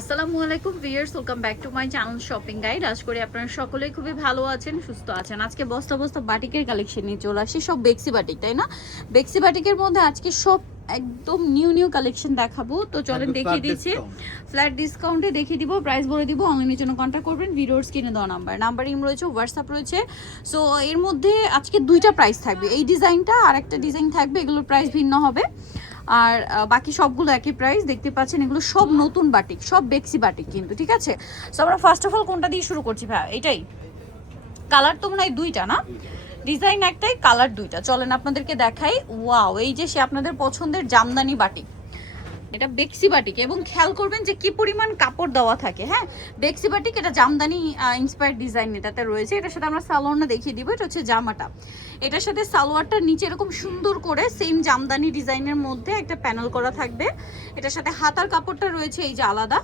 আসসালামু আলাইকুম viewers, welcome back to my channel shopping guide. আশা করি আপনারা সকলেই খুবই ভালো আছেন, সুস্থ আছেন। আজকে বস্তা বস্তা বাটিকের কালেকশন নিয়ে চলে আসি, সব বেক্সি বাটিক, তাই না? বেক্সি বাটিকের মধ্যে আজকে সব একদম নিউ কালেকশন দেখাবো। তো চলেন দেখিয়ে দিচ্ছি, ফ্ল্যাট ডিসকাউন্টে দেখিয়ে দিব, প্রাইস বলে দিব। অনলাইনের জন্য কন্ট্যাক্ট করবেন, ভিডিওর স্ক্রিনে দেওয়া নাম্বার ইম রয়েছে, হোয়াটসঅ্যাপ রয়েছে। সো এর মধ্যে আজকে দুইটা প্রাইস থাকবে, এই ডিজাইনটা আর একটা ডিজাইন থাকবে, এগুলোর প্রাইস ভিন্ন হবে। আর বাকি সবগুলো একই প্রাইস দেখতে পাচ্ছেন। এগুলো সব নতুন বাটিক, সব বেক্সি বাটিক কিন্তু, ঠিক আছে? সো আমরা ফার্স্ট অফ অল কোনটা দিয়ে শুরু করছি ভাই? এটাই কালার তো মনে হয় দুইটা না, ডিজাইন একটাই, কালার দুইটা। চলেন আপনাদেরকে দেখাই। ওয়াও, এই যে সে আপনাদের পছন্দের জামদানি বাটিক, এটা বেক্সি বাটিক। এবং খেয়াল করবেন যে কি পরিমাণ কাপড় দেওয়া থাকে। হ্যাঁ, বেক্সি বাটিক, এটা জামদানি ইন্সপায়ার্ড ডিজাইন এটাতে রয়েছে। এটার সাথে আমরা সালোয়ারটা দেখিয়ে দিব, এটা হচ্ছে জামাটা। এটার সাথে সালোয়ারটার নিচে এরকম সুন্দর করে সেম জামদানি ডিজাইনের মধ্যে একটা প্যানেল করা থাকবে। এটার সাথে হাতার কাপড়টা রয়েছে এই যে আলাদা,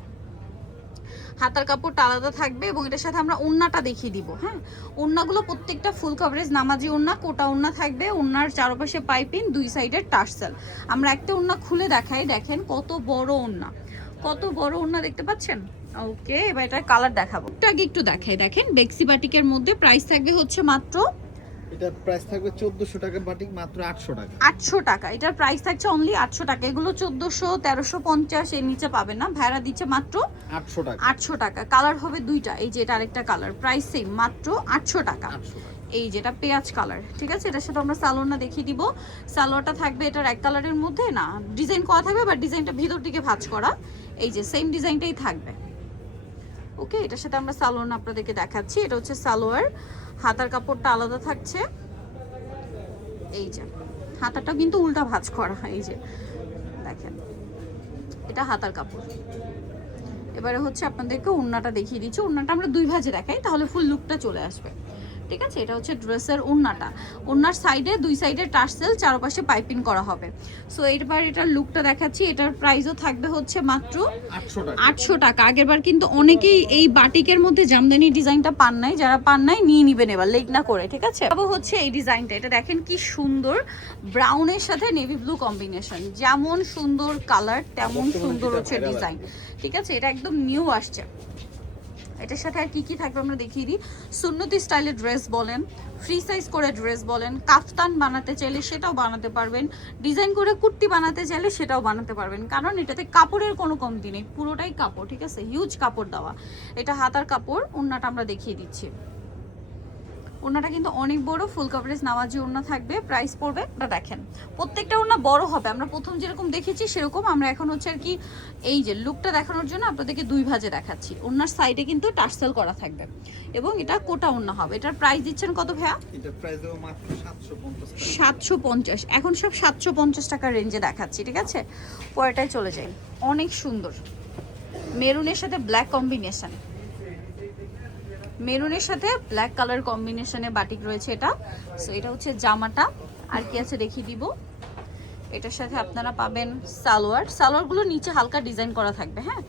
হাতার কাপড়টা আলাদা থাকবে। এবং এটার সাথে আমরা ওড়নাটা দেখিয়ে দিব। হ্যাঁ, ওড়নাগুলো প্রত্যেকটা ফুল কভারেজ নামাজি ওড়না, কোটা ওড়না থাকবে। ওড়নার চারপাশে পাইপিং, দুই সাইডের টার্সেল। আমরা একটা ওড়না খুলে দেখাই, দেখেন কত বড় ওড়না, কত বড় ওড়না দেখতে পাচ্ছেন। ওকে, এবার এটা কালার দেখাবো, আগে একটু দেখাই। দেখেন বেক্সি বাটিকের মধ্যে প্রাইস থাকবে হচ্ছে মাত্র, এটার প্রাইস থাকবে 1400 টাকা, বাটিক মাত্র 800 টাকা। 800 টাকা, এটার প্রাইস থাকছে অনলি 800 টাকা। এগুলো 1400, 1350 এর নিচে পাবে না, ভাড়া দিচ্ছে মাত্র 800 টাকা। 800 টাকা। কালার হবে দুইটা, এই যে এটা আরেকটা কালার, প্রাইস সেম, মাত্র 800 টাকা। এই যেটা পেঁয়াজ কালার, ঠিক আছে? এটার সাথে আমরা সালোয়ারটা দেখিয়ে দিব। সালোয়ারটা থাকবে এটার এক কালারের মধ্যে, না ডিজাইন করা থাকবে, বাট ডিজাইনটা ভিতর দিকে ভাঁজ করা। এই যে সেম ডিজাইনটাই থাকবে। ওকে, এটার সাথে আমরা সালোয়ার আপনাদেরকে দেখাচ্ছি। এটা হচ্ছে সালোয়ার, হাতার কাপড়টা আলাদা থাকছে। এই যে হাতাটা কিন্তু উল্টা ভাঁজ করা, এই যে দেখেন, এটা হাতার কাপড়। এবারে হচ্ছে আপনাদেরকে ওড়নাটা দেখিয়ে দিচ্ছি। ওড়নাটা আমরা দুই ভাঁজে দেখাই, তাহলে ফুল লুকটা চলে আসবে, ঠিক আছে? এটা হচ্ছে ড্রেসের ওড়নাটা। ওড়নার সাইডে, দুই সাইডে টার্সেল, চারপাশে পাইপিং করা হবে। সো এরবার এটার লুকটা দেখাচ্ছি। এটার প্রাইসও থাকবে হচ্ছে মাত্র 800 টাকা। আগের বার কিন্তু অনেকেই এই বাটিকের মধ্যে জামদানি ডিজাইনটা পান নাই, যারা পান নাই নিয়ে নিবেন এবার লেট না করে, ঠিক আছে? আবার হচ্ছে এই ডিজাইনটা, এটা দেখেন কি সুন্দর, ব্রাউনের সাথে নেভি ব্লু কম্বিনেশন। যেমন সুন্দর কালার তেমন সুন্দর হচ্ছে ডিজাইন, ঠিক আছে? এটা একদম নিউ আসছে। এটার সাথে আর কি থাকবে আমরা দেখিয়ে দিই। সুন্নতি স্টাইলের ড্রেস বলেন, ফ্রি সাইজ করে ড্রেস বলেন, কাফতান বানাতে চাইলে সেটাও বানাতে পারবেন, ডিজাইন করে কুর্তি বানাতে চাইলে সেটাও বানাতে পারবেন। কারণ এটাতে কাপড়ের কোনো কমতি নেই, পুরোটাই কাপড়, ঠিক আছে? হিউজ কাপড় দেওয়া। এটা হাতার কাপড়, ওড়নাটা আমরা দেখিয়ে দিচ্ছি। ওড়নাটা কিন্তু অনেক বড়, ফুল কভারেজ নামাজি ওড়না থাকবে। প্রাইস পড়বে, এটা দেখেন প্রত্যেকটা ওড়না বড় হবে। আমরা প্রথম যেরকম দেখেছি সেরকম, আমরা এখন হচ্ছে আর কি এই যে লুকটা দেখানোর জন্য আপনাদেরকে দুই ভাঁজে দেখাচ্ছি। ওড়নার সাইডে কিন্তু টার্সেল করা থাকবে এবং এটা কোটা ওড়না হবে। এটার প্রাইস দিচ্ছেন কত ভাইয়া? এটার প্রাইস দেব মাত্র 750 টাকা। 750, এখন সব 750 টাকার রেঞ্জে দেখাচ্ছি, ঠিক আছে? পরেরটাই চলে যাই। অনেক সুন্দর মেরুনের সাথে ব্ল্যাক কম্বিনেশন, মেরুনের সাথে ব্ল্যাক কালার কম্বিনেশনে বাটিক রয়েছে এটা। সো এটা হচ্ছে জামাটা। আর কি আছে দেখিয়ে দিব। এটার সাথে আপনারা পাবেন সালোয়ার। সালোয়ারগুলো নিচে হালকা ডিজাইন করা থাকবে। হ্যাঁ,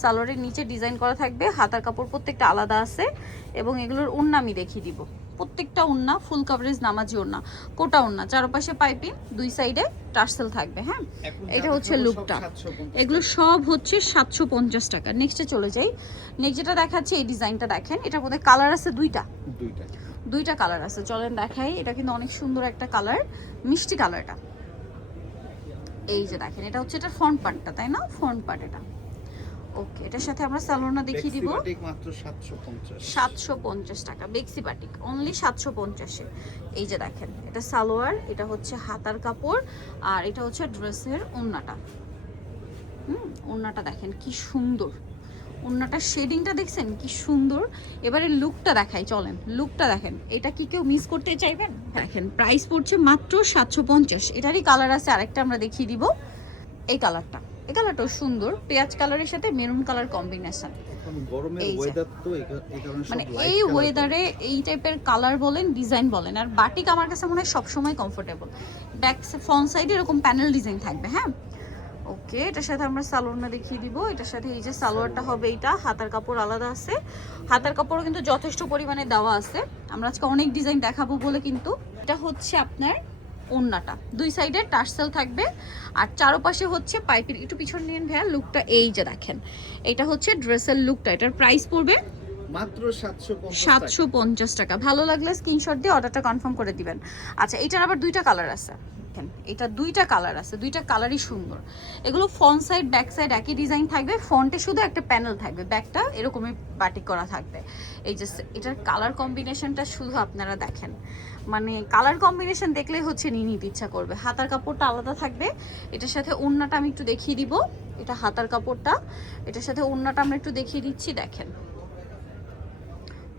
সালোয়ারের নিচে ডিজাইন করা থাকবে। হাতার কাপড় প্রত্যেকটা আলাদা আছে। এবং এগুলোর ওড়না আমি দেখিয়ে দিব। প্রত্যেকটা ওড়না ফুল কভারেজ নামাজি ওড়না, কোটা ওড়না, চারপাশে পাইপিং, দুই সাইডে টার্সেল থাকবে। হ্যাঁ, এটা হচ্ছে লুকটা। এগুলো সব হচ্ছে 750 টাকা। নেক্সটে চলে যাই। নেক্সট যেটা দেখাচ্ছি, এই ডিজাইনটা দেখেন। এটার মধ্যে কালার আছে দুইটা কালার আছে। চলেন দেখাই। এটা কিন্তু অনেক সুন্দর একটা কালার, মিষ্টি কালারটা। এই যে দেখেন, এটা হচ্ছে এটা ফ্রন্ট পার্টটা, তাই না? ফ্রন্ট পার্ট এটা। ওকে, এটার সাথে আমরা সালোয়ারটা দেখিয়ে দিব। বাটিক মাত্র 750। 750 টাকা বেক্সি বাটিক, অনলি 750 এ। এই যে দেখেন, এটা সালোয়ার, এটা হচ্ছে হাতার কাপড়, আর এটা হচ্ছে ড্রেসের ওড়নাটা। ওড়নাটা দেখেন কি সুন্দর, ওড়নাটার শেডিংটা দেখছেন কি সুন্দর। এবারে লুকটা দেখাই, চলেন লুকটা দেখেন। এটা কি কেউ মিস করতে চাইবেন? দেখেন প্রাইস পড়ছে মাত্র 750। এটারই কালার আছে আরেকটা, আমরা দেখিয়ে দিব। এই কালারটা, এই কালারটাও সুন্দর, পেঁয়াজ কালারের সাথে মেরুন কালার কম্বিনেশন। মানে এই ওয়েদারে এই টাইপের কালার বলেন, ডিজাইন বলেন, আর বাটিক আমার কাছে মনে হয় সবসময় কমফোর্টেবল। ব্যাক ফ্রন্ট সাইডে এরকম প্যানেল ডিজাইন থাকবে। হ্যাঁ, ওকে, এটার সাথে আমরা সালোয়ারটা দেখিয়ে দিব। এটার সাথে এই যে সালোয়ারটা হবে, এইটা হাতার কাপড় আলাদা আছে। হাতার কাপড়ও কিন্তু যথেষ্ট পরিমাণে দেওয়া আছে। আমরা আজকে অনেক ডিজাইন দেখাবো বলে কিন্তু। এটা হচ্ছে আপনার ওড়নাটা দুই সাইডে টার্সেল থাকবে আর চারপাশে হচ্ছে পাইপের, একটু পিছন নিন ভাইয়া, লুকটা এই যে দেখেন, এটা হচ্ছে ড্রেসের লুকটা। এটার প্রাইস পড়বে মাত্র 750 টাকা। ভালো লাগলে স্ক্রিনশট দিয়ে অর্ডারটা কনফার্ম করে দিবেন। আচ্ছা, এটার আবার দুইটা কালার আছে, এটা দুইটা কালার আছে, দুইটা কালারই সুন্দর। এগুলো ফ্রন্ট সাইড ব্যাক সাইড একই ডিজাইন থাকবে, ফ্রন্টে শুধু একটা প্যানেল থাকবে, ব্যাকটা এরকমই বাটিক করা থাকবে। এই যে এটার কালার কম্বিনেশনটা শুধু আপনারা দেখেন, মানে কালার কম্বিনেশন দেখলেই হচ্ছে নিয়ে নিতে ইচ্ছা করবে। হাতার কাপড়টা আলাদা থাকবে, এটার সাথে ওড়নাটা আমি একটু দেখিয়ে দিব। এটা হাতার কাপড়টা, এটার সাথে ওড়নাটা আমরা একটু দেখিয়ে দিচ্ছি। দেখেন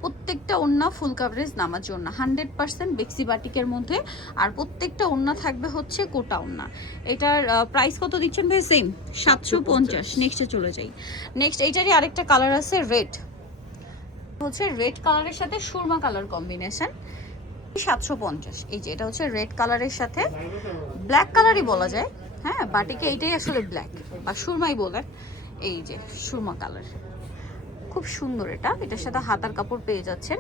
প্রত্যেকটা ওড়না ফুল কাভারেজ নামার জন্য 100% বেক্সি বাটিকের মধ্যে, আর প্রত্যেকটা ওড়না থাকবে হচ্ছে কোটা ওড়না। এটার প্রাইস কত দিচ্ছেন ভাই? সেম 750। নেক্সটে চলে যাই। নেক্সট এইটারই আরেকটা কালার আছে রেড, হচ্ছে রেড কালারের সাথে সুরমা কালার কম্বিনেশন, 750। এই যে এটা হচ্ছে রেড কালারের সাথে ব্ল্যাক কালারই বলা যায়, হ্যাঁ বাটিকে এইটাই আসলে ব্ল্যাক বা সুরমাই বলেন। এই যে সুরমা কালার, খুব সুন্দর। এটার সাথে হাতার কাপড় পেয়ে যাচ্ছেন,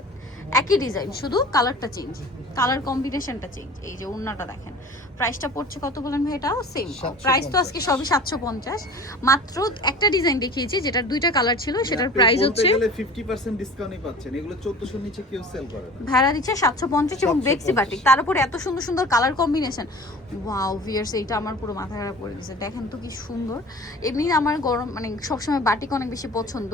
একই ডিজাইন শুধু কালারটা চেঞ্জ, কালার কম্বিনেশনটা চেঞ্জ। এই যে ওড়নাটা দেখেন, প্রাইসটা পড়ছে কত বলেন ভাই? এটাও সেম প্রাইস, তো আজকে সবই 750। মাত্র একটা ডিজাইন দেখিয়েছি যেটার দুইটা কালার ছিল, সেটার প্রাইস হচ্ছে 50% ডিসকাউন্টই পাচ্ছেন। এগুলো 1400 এর নিচে কেউ সেল করে না। ভাড়া দিচ্ছে 750 এবং বেক্সি বাটিক, তার উপরে এত সুন্দর সুন্দর কালার কম্বিনেশন। ওয়াও ভিউয়ার্স, এইটা আমার পুরো মাথা খারাপ করে দিয়েছে। দেখেন তো কি সুন্দর। এমনি আমার গরম মানে সবসময় বাটিক অনেক বেশি পছন্দ,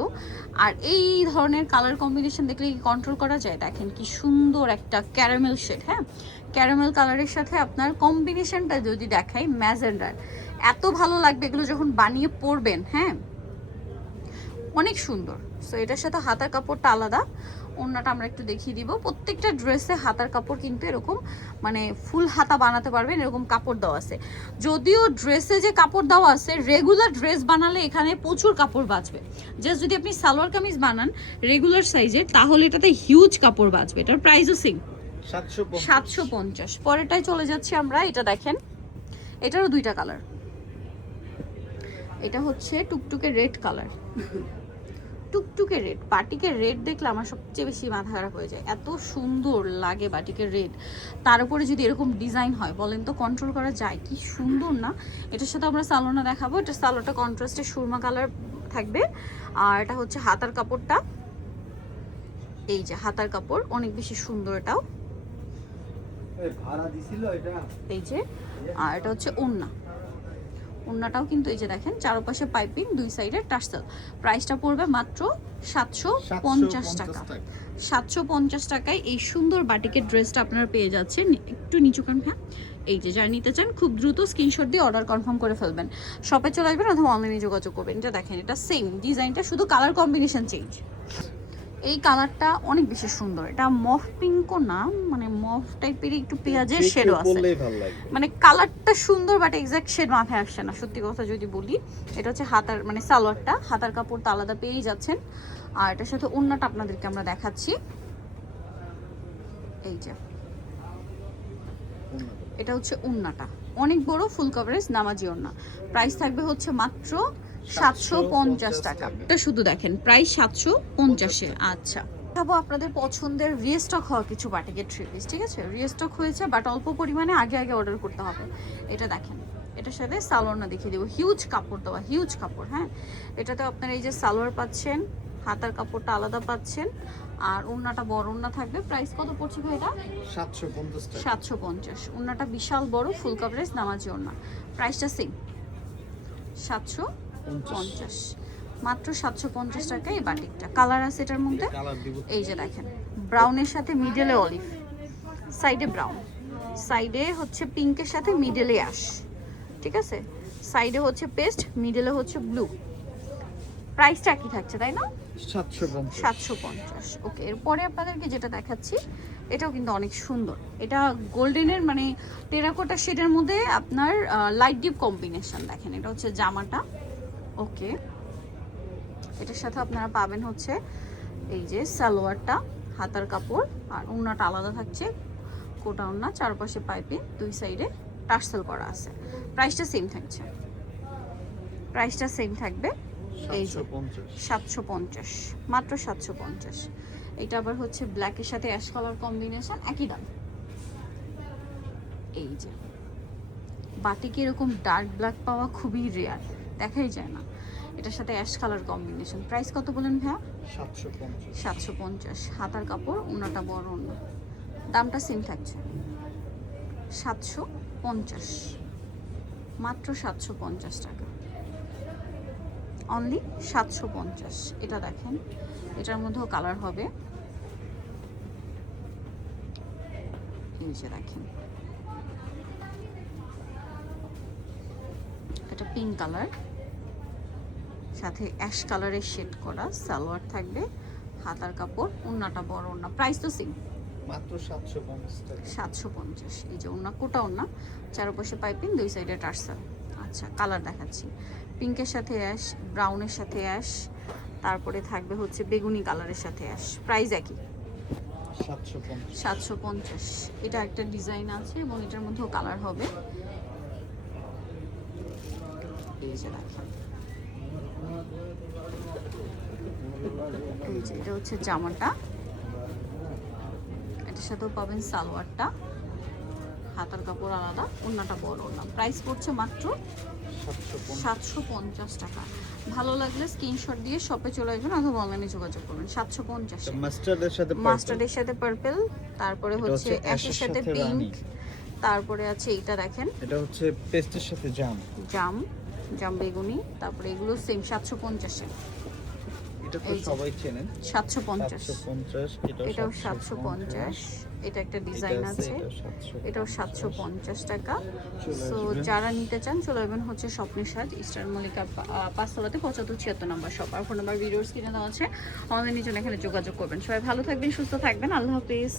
আর এই ধরনের কালার কম্বিনেশন দেখলে কি কন্ট্রোল করা যায়? দেখেন কি সুন্দর একটা ক্যারামেল শেড, হ্যাঁ ক্যারামেল কালারের সাথে আপনার কম্বিনেশনটা যদি দেখাই ম্যাজেন্ডার, এত ভালো লাগবে এগুলো যখন বানিয়ে পরবেন, হ্যাঁ অনেক সুন্দর। সো এটার সাথে হাতার কাপড়টা আলাদা, ওড়নাটা আমরা একটু দেখিয়ে দিব। প্রত্যেকটা ড্রেসে হাতার কাপড় কিন্তু এরকম মানে ফুল হাতা বানাতে পারবেন, এরকম কাপড় দেওয়া আছে। যদিও ড্রেসে যে কাপড় দেওয়া আছে, রেগুলার ড্রেস বানালে এখানে প্রচুর কাপড় বাঁচবে। জাস্ট যদি আপনি সালোয়ার কামিজ বানান রেগুলার সাইজের, তাহলে এটাতে হিউজ কাপড় বাঁচবে। এটার প্রাইসও সেম 750। পরেরটাই চলে যাচ্ছে আমরা। এটা দেখেন, এটারও দুইটা কালার। এটা হচ্ছে টুকটুকে রেড কালার, টুকটুকে রেড। বাটিকের রেড দেখলে আমার সবচেয়ে বেশি মাথা খারাপ হয়ে যায়, এত সুন্দর লাগে বাটিকের রেড। তার উপরে যদি এরকম ডিজাইন হয় বলেন তো কন্ট্রোল করা যায়? কি সুন্দর না? এটার সাথে আমরা সালোনা দেখাবো। এটা সালোটা কন্ট্রাস্টে সুরমা কালার থাকবে, আর এটা হচ্ছে হাতার কাপড়টা। এই যে হাতার কাপড় অনেক বেশি সুন্দর, এটাও ভাড়া দিছিল এটা। এই যে, আর এটা হচ্ছে ওড়না, ওড়নাটাও কিন্তু এই যে দেখেন চারপাশে পাইপিং, দুই সাইডে টার্সেল। প্রাইসটা পড়বে মাত্র 750 টাকা। 750 টাকায় এই সুন্দর বাটিকের ড্রেসটা আপনারা পেয়ে যাচ্ছেন। একটু নিচু কান, হ্যাঁ এই যে যারা নিতে চান খুব দ্রুত স্ক্রিনশট দিয়ে অর্ডার কনফার্ম করে ফেলবেন। শপে চলে আসবেন অথবা অনলাইনে যোগাযোগ করবেন। এটা দেখেন, এটা সেম ডিজাইনটা, শুধু কালার কম্বিনেশন চেঞ্জ। এই কালারটা অনেক বেশি সুন্দর। এটা মফ পিঙ্কও না, মানে মফ টাইপের একটু পেঁয়াজের শেডও আছে, মানে কালারটা সুন্দর, বাট এক্সাক্ট শেড মাথায় আসছে না সত্যি কথা যদি বলি। এটা হচ্ছে হাতার মানে সালোয়ারটা, হাতার কাপড়টা আলাদা পেয়েই যাচ্ছেন। আর এটার সাথে ওড়নাটা আপনাদেরকে আমরা দেখাচ্ছি। এই যে এটা হচ্ছে ওড়নাটা, অনেক বড় ফুল কভারেজ নামাজি ওড়না। প্রাইস থাকবে হচ্ছে মাত্র 750 টাকা। এটা শুধু দেখেন প্রাইস 750-এ। আচ্ছা, দেখাবো আপনাদের পছন্দের রিস্টক হওয়া কিছু বাটিকের থ্রি পিস। ঠিক আছে, রিস্টক হয়েছে বাট অল্প পরিমাণে, আগে আগে অর্ডার করতে হবে। এটা দেখেন, এটার সাথে সালোয়ারটা দেখিয়ে দেবো। হিউজ কাপড় দেওয়া, হিউজ কাপড়। হ্যাঁ, এটাতে আপনারা এই যে সালোয়ার পাচ্ছেন, হাতার কাপড়টা আলাদা পাচ্ছেন, আর ওড়নাটা বড় ওড়না থাকবে। প্রাইস কত পড়ছে ভাই? এটা 750 টাকা। 750। ওড়নাটা বিশাল বড় ফুল কভারেজ নামাজি ওড়না। প্রাইসটা সেম 750, মাত্র 750 টাকায় এই বাটিকটা। কালার আছে এটার মধ্যে, এই যে দেখেন ব্রাউনের সাথে মিডলে অলিভ, সাইডে ব্রাউন, সাইডে হচ্ছে পিঙ্কের সাথে মিডলে অ্যাশ। ঠিক আছে, সাইডে হচ্ছে পেস্ট, মিডলে হচ্ছে ব্লু। প্রাইসটা কি থাকছে তাই না? 750। ওকে, এরপরে আপনাদেরকে যেটা দেখাচ্ছি এটাও কিন্তু অনেক সুন্দর। এটা গোল্ডেনের মানে টেরাকোটা শেডের মধ্যে আপনার লাইট ডিপ কম্বিনেশন। দেখেন এটা হচ্ছে জামাটা। ওকে, এটার সাথে আপনারা পাবেন হচ্ছে এই যে সালোয়ারটা, হাতার কাপড়, আর ওড়নাটা আলাদা থাকছে, কোটা ওড়না, চারপাশে পাইপে, দুই সাইডে টার্সেল করা আছে। প্রাইসটা সেম থাকছে, প্রাইসটা সেম থাকবে। এই যে 750, মাত্র 750। এটা আবার হচ্ছে ব্ল্যাকের সাথে অ্যাশ কালার কম্বিনেশন, একই দাম। এই যে বাটিকে এরকম ডার্ক ব্ল্যাক পাওয়া খুবই রেয়ার, দেখাই যায় না। এটার সাথে অ্যাশ কালার কম্বিনেশন। প্রাইস কত বলেন ভাইয়া? 750। 750। হাতার কাপড়, ওনাটা বড় ওনা, দামটা সেম থাকছে 750, মাত্র 750 টাকা, অনলি 750। এটা দেখেন, এটার মধ্যেও কালার হবে, এই যে দেখেন, এটা পিঙ্ক কালার, সাথে অ্যাশ কালারের শেড করা, সালোয়ার থাকবে, হাতার কাপড়, ওন্নাটা বড় ওন্না। প্রাইস তো সেম, মাত্র 750 টাকা। 750। এই যে ওন্না, কোটা ওন্না, চারপাশে পাইপিং, দুই সাইডে টার্সাল। আচ্ছা, কালার দেখাচ্ছি, পিঙ্কের সাথে অ্যাশ, ব্রাউনের সাথে অ্যাশ, তারপরে থাকবে হচ্ছে বেগুনি কালারের সাথে অ্যাশ। প্রাইস একই 750। 750। এটা একটা ডিজাইন আছে এবং এটার মধ্যেও কালার হবে, এই যে দেখেন, এই যে এটা হচ্ছে জামাটা, এটার সাথেও পাবেন সালোয়ারটা, হাতার কাপড় আলাদা, ওন্নাটা বড় ওন্না। প্রাইস পড়ছে মাত্র 750 টাকা। ভালো লাগলে স্ক্রিনশট দিয়ে শপে চলে আসবেন অথবা অনলাইনে যোগাযোগ করবেন। 750। মাস্টার্ডের সাথে মাস্টার্ডের সাথে পার্পল, তারপরে হচ্ছে অ্যাশের সাথে পিঙ্ক, তারপরে আছে এইটা দেখেন, এটা হচ্ছে পেস্টের সাথে জাম। জাম, জাম বেগুনি, তারপরে এগুলো সেম 750 এ। এটা তো সবাই চেনেন। 750। 750। এটাও 750। এটা একটা ডিজাইন আছে, এটাও 750 টাকা। সো যারা নিতে চান চলে যাবেন হচ্ছে স্বপ্নের সাজ, ইস্টার্ন মল্লিকা 5তলাতে 7576 নম্বর শপ। আর ফোন নাম্বার ভিডিওর স্ক্রিনে দেওয়া আছে, অনলাইনের জন্য এখানে যোগাযোগ করবেন। সবাই ভালো থাকবেন, সুস্থ থাকবেন, আল্লাহ হাফেজ।